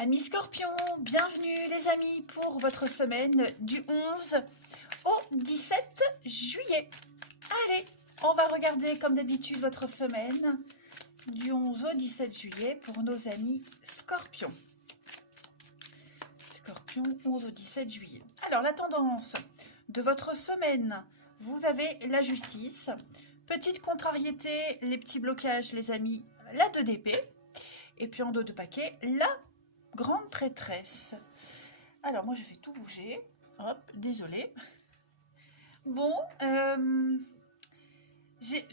Amis Scorpion, bienvenue les amis pour votre semaine du 11 au 17 juillet. Allez, on va regarder comme d'habitude votre semaine du 11 au 17 juillet pour nos amis Scorpions. Scorpion, 11 au 17 juillet. Alors, la tendance de votre semaine, vous avez la justice. Petite contrariété, les petits blocages les amis, la 2 d'épée. Et puis en dos de paquet, la grande prêtresse. Alors moi je fais tout bouger. Hop, désolé. Bon, j'ai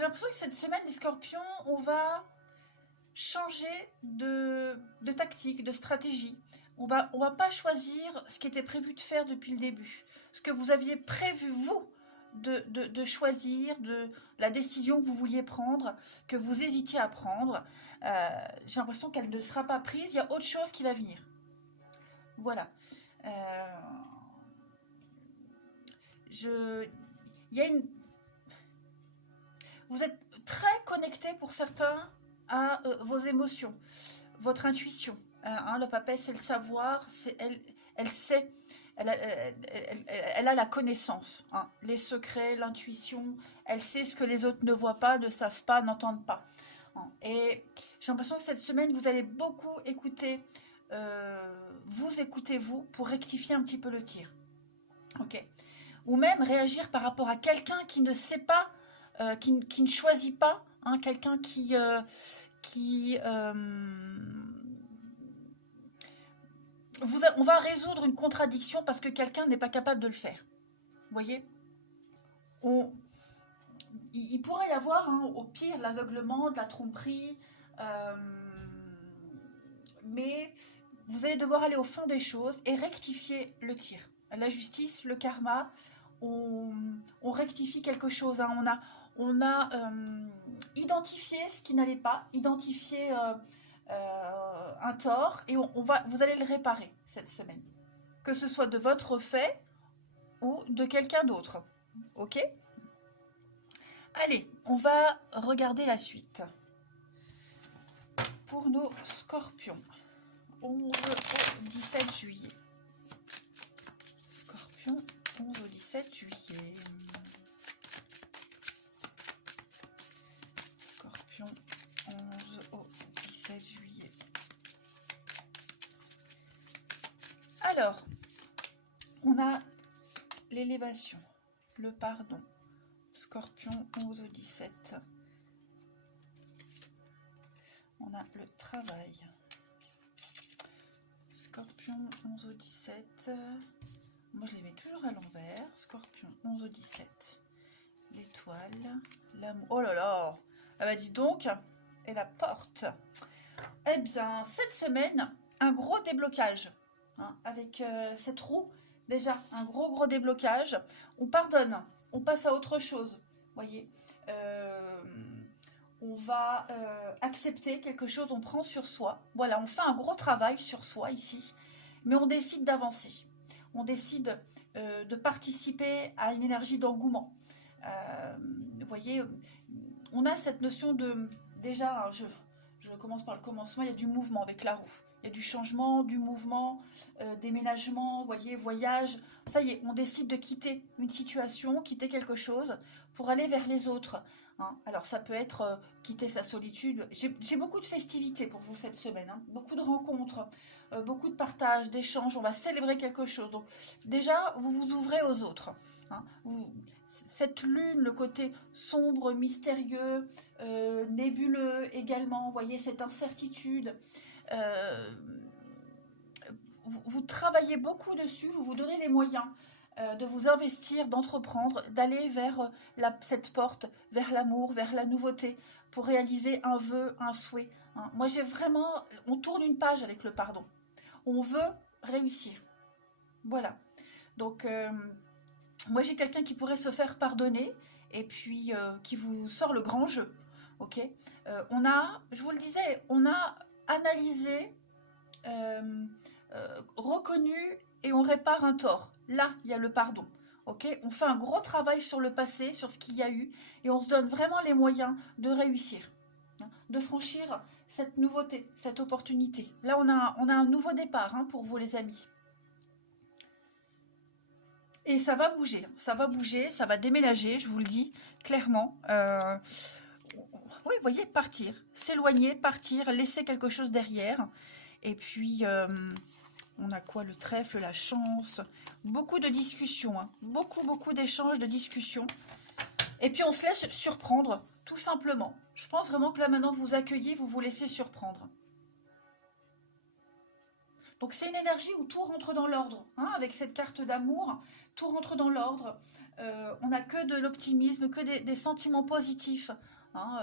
l'impression que cette semaine les Scorpions, on va changer de tactique, de stratégie. On va pas choisir ce qui était prévu de faire depuis le début. Ce que vous aviez prévu vous de choisir, de la décision que vous vouliez prendre, que vous hésitiez à prendre. J'ai l'impression qu'elle ne sera pas prise, il y a autre chose qui va venir. Voilà. Vous êtes très connecté pour certains à vos émotions, votre intuition. Le papet, c'est le savoir, elle sait. Elle a la connaissance, hein, les secrets, l'intuition, elle sait ce que les autres ne voient pas, ne savent pas, n'entendent pas. Hein. Et j'ai l'impression que cette semaine, vous allez beaucoup écouter, vous écoutez vous pour rectifier un petit peu le tir. Ok. Ou même réagir par rapport à quelqu'un qui ne sait pas, qui ne choisit pas, hein, quelqu'un on va résoudre une contradiction parce que quelqu'un n'est pas capable de le faire. Vous voyez, il pourrait y avoir, hein, au pire, l'aveuglement, de la tromperie, mais vous allez devoir aller au fond des choses et rectifier le tir. La justice, le karma, on rectifie quelque chose. Hein. On a identifié ce qui n'allait pas, identifié un tort et vous allez le réparer cette semaine. Que ce soit de votre fait ou de quelqu'un d'autre. Ok ? Allez, on va regarder la suite. Pour nos Scorpions, 11 au 17 juillet. Scorpion, 11 au 17 juillet. Scorpion, 11 au 17 juillet. Alors, on a l'élévation, le pardon. Scorpion, 11 au 17. On a le travail. Scorpion, 11 au 17. Moi, je les mets toujours à l'envers. Scorpion, 11 au 17. L'étoile, l'amour. Oh là là! Ah bah dis donc, et la porte. Eh bien, cette semaine, un gros déblocage. Hein, avec cette roue, déjà, un gros déblocage. On pardonne, on passe à autre chose. Voyez, on va accepter quelque chose, on prend sur soi. Voilà, on fait un gros travail sur soi ici, mais on décide d'avancer. On décide de participer à une énergie d'engouement. Vous voyez, on a cette notion de... Déjà, je commence par le commencement, il y a du mouvement avec la roue. Il y a du changement, du mouvement, déménagement, vous voyez, voyage. Ça y est, on décide de quitter une situation, quitter quelque chose pour aller vers les autres. Hein. Alors ça peut être quitter sa solitude. J'ai beaucoup de festivités pour vous cette semaine. Hein. Beaucoup de rencontres, beaucoup de partages, d'échanges. On va célébrer quelque chose. Donc déjà, vous vous ouvrez aux autres. Hein. Cette lune, le côté sombre, mystérieux, nébuleux également. Vous voyez, cette incertitude. Vous travaillez beaucoup dessus, vous vous donnez les moyens de vous investir, d'entreprendre, d'aller vers cette porte, vers l'amour, vers la nouveauté, pour réaliser un vœu, un souhait. Hein. Moi, j'ai vraiment... On tourne une page avec le pardon. On veut réussir. Voilà. Donc, moi, j'ai quelqu'un qui pourrait se faire pardonner et puis qui vous sort le grand jeu. Ok. Je vous le disais, on a analysé, reconnu et on répare un tort. Là, il y a le pardon. Ok, on fait un gros travail sur le passé, sur ce qu'il y a eu, et on se donne vraiment les moyens de réussir, hein, de franchir cette nouveauté, cette opportunité. Là, on a un nouveau départ hein, pour vous, les amis. Et ça va bouger, ça va déménager, je vous le dis clairement. Oui, vous voyez, partir, s'éloigner, partir, laisser quelque chose derrière. Et puis, on a quoi? Le trèfle, la chance, beaucoup de discussions, hein, beaucoup d'échanges, de discussions. Et puis, on se laisse surprendre, tout simplement. Je pense vraiment que là, maintenant, vous accueillez, vous vous laissez surprendre. Donc, c'est une énergie où tout rentre dans l'ordre, hein, avec cette carte d'amour, tout rentre dans l'ordre. On n'a que de l'optimisme, que des sentiments positifs. Hein,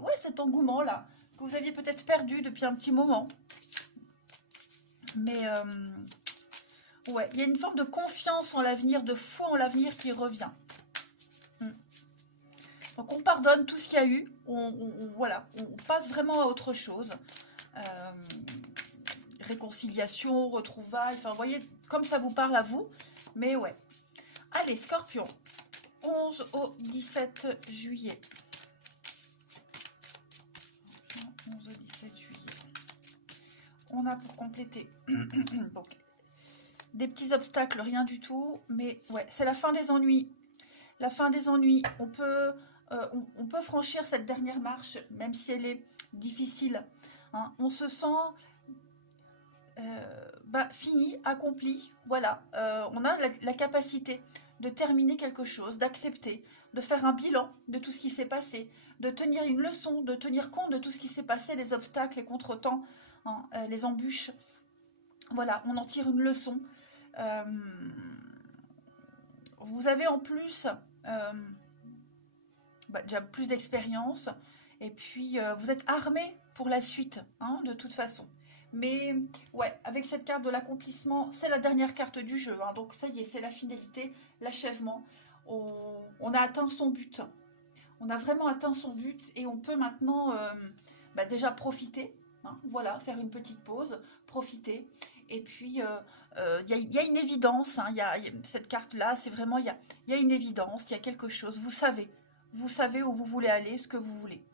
ouais, cet engouement-là, que vous aviez peut-être perdu depuis un petit moment. Mais, ouais, il y a une forme de confiance en l'avenir, de foi en l'avenir qui revient. Donc, on pardonne tout ce qu'il y a eu. Voilà, on passe vraiment à autre chose. Réconciliation, retrouvailles, enfin, vous voyez, comme ça vous parle à vous. Mais ouais. Allez, Scorpion, 11 au 17 juillet. 11 au 17 juillet. On a pour compléter. Donc, des petits obstacles, rien du tout. Mais ouais, c'est la fin des ennuis. La fin des ennuis. On peut franchir cette dernière marche, même si elle est difficile. Hein. On se sent fini, accompli. Voilà, on a la capacité de terminer quelque chose, d'accepter, de faire un bilan de tout ce qui s'est passé, de tenir une leçon, de tenir compte de tout ce qui s'est passé, les obstacles, les contretemps, hein, les embûches. Voilà, on en tire une leçon. Vous avez en plus déjà plus d'expérience et puis vous êtes armé pour la suite, hein, de toute façon. Mais ouais, avec cette carte de l'accomplissement, c'est la dernière carte du jeu, hein, donc ça y est, c'est la finalité, l'achèvement. On a atteint son but. On a vraiment atteint son but et on peut maintenant déjà profiter. Hein, voilà, faire une petite pause, profiter. Et puis, il y a une évidence. Hein, cette carte-là, c'est vraiment, il y a une évidence, il y a quelque chose. Vous savez où vous voulez aller, ce que vous voulez.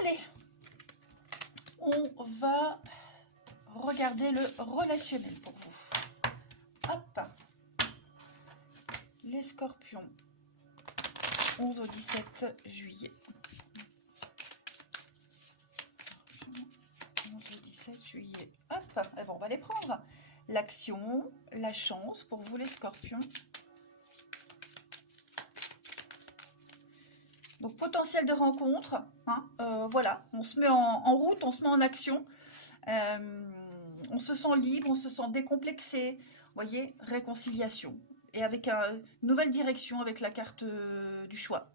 Allez, on va regarder le relationnel pour vous. Hop. Les Scorpions, 11 au 17 juillet. 11 au 17 juillet. Hop, eh bon, on va les prendre. L'action, la chance pour vous les Scorpions. Donc, potentiel de rencontre, hein, voilà, on se met en route, on se met en action, on se sent libre, on se sent décomplexé, vous voyez, réconciliation. Et avec une nouvelle direction, avec la carte du choix.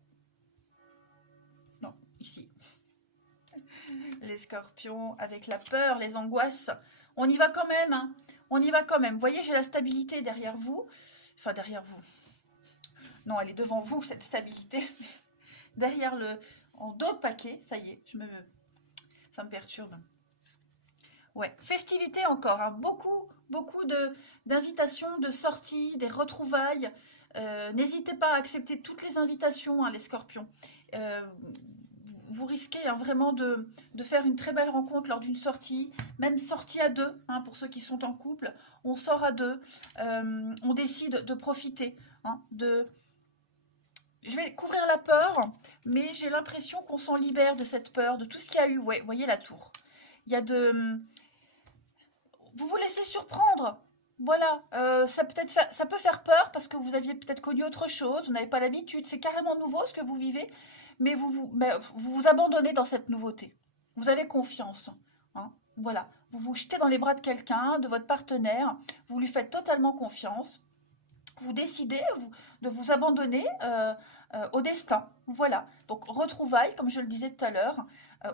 Non, ici. Les Scorpions, avec la peur, les angoisses, on y va quand même, hein, on y va quand même. Vous voyez, j'ai la stabilité derrière vous, enfin derrière vous. Non, elle est devant vous, cette stabilité. Derrière en dos de paquet, ça y est, ça me perturbe. Ouais, festivités encore, hein, beaucoup d'invitations, de sorties, des retrouvailles. N'hésitez pas à accepter toutes les invitations, hein, les Scorpions. Vous risquez hein, vraiment de faire une très belle rencontre lors d'une sortie, même sortie à deux, hein, pour ceux qui sont en couple. On sort à deux, on décide de profiter, hein, Je vais couvrir la peur, mais j'ai l'impression qu'on s'en libère de cette peur, de tout ce qu'il y a eu. Ouais, vous voyez la tour. Il y a Vous vous laissez surprendre. Voilà, ça peut faire peur parce que vous aviez peut-être connu autre chose, vous n'avez pas l'habitude. C'est carrément nouveau ce que vous vivez, mais vous abandonnez dans cette nouveauté. Vous avez confiance. Hein, voilà, vous vous jetez dans les bras de quelqu'un, de votre partenaire, vous lui faites totalement confiance. Vous décidez de vous abandonner au destin. Voilà. Donc, retrouvailles, comme je le disais tout à l'heure,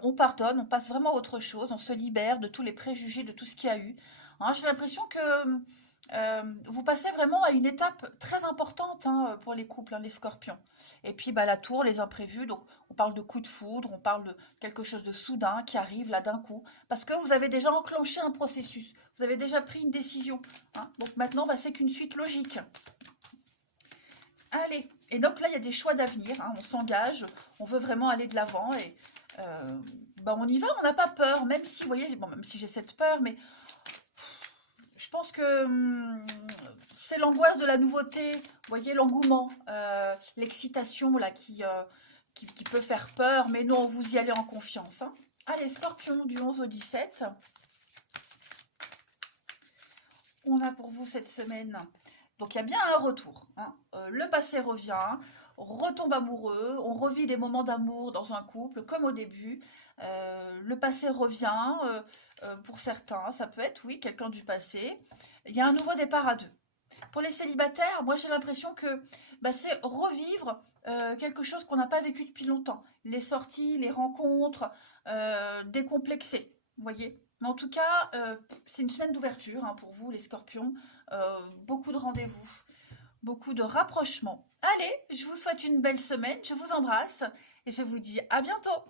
on pardonne, on passe vraiment à autre chose, on se libère de tous les préjugés, de tout ce qu'il y a eu. Hein, j'ai l'impression que vous passez vraiment à une étape très importante hein, pour les couples, hein, les Scorpions. Et puis, la tour, les imprévus, donc on parle de coup de foudre, on parle de quelque chose de soudain qui arrive là d'un coup, parce que vous avez déjà enclenché un processus. Vous avez déjà pris une décision. Hein. Donc maintenant, c'est qu'une suite logique. Allez. Et donc là, il y a des choix d'avenir. Hein. On s'engage. On veut vraiment aller de l'avant. Et On y va, on n'a pas peur, même si, vous voyez, bon, même si j'ai cette peur, mais je pense que c'est l'angoisse de la nouveauté, vous voyez, l'engouement, l'excitation là qui peut faire peur, mais non, vous y allez en confiance. Hein. Allez, Scorpion, du 11 au 17. On a pour vous cette semaine. Donc il y a bien un retour. Hein. Le passé revient, on retombe amoureux, on revit des moments d'amour dans un couple comme au début. Le passé revient pour certains, ça peut être oui quelqu'un du passé. Il y a un nouveau départ à deux. Pour les célibataires, moi j'ai l'impression que c'est revivre quelque chose qu'on n'a pas vécu depuis longtemps. Les sorties, les rencontres, décomplexées, vous voyez. Mais en tout cas, c'est une semaine d'ouverture hein, pour vous les scorpions. Beaucoup de rendez-vous, beaucoup de rapprochements. Allez, je vous souhaite une belle semaine, je vous embrasse et je vous dis à bientôt.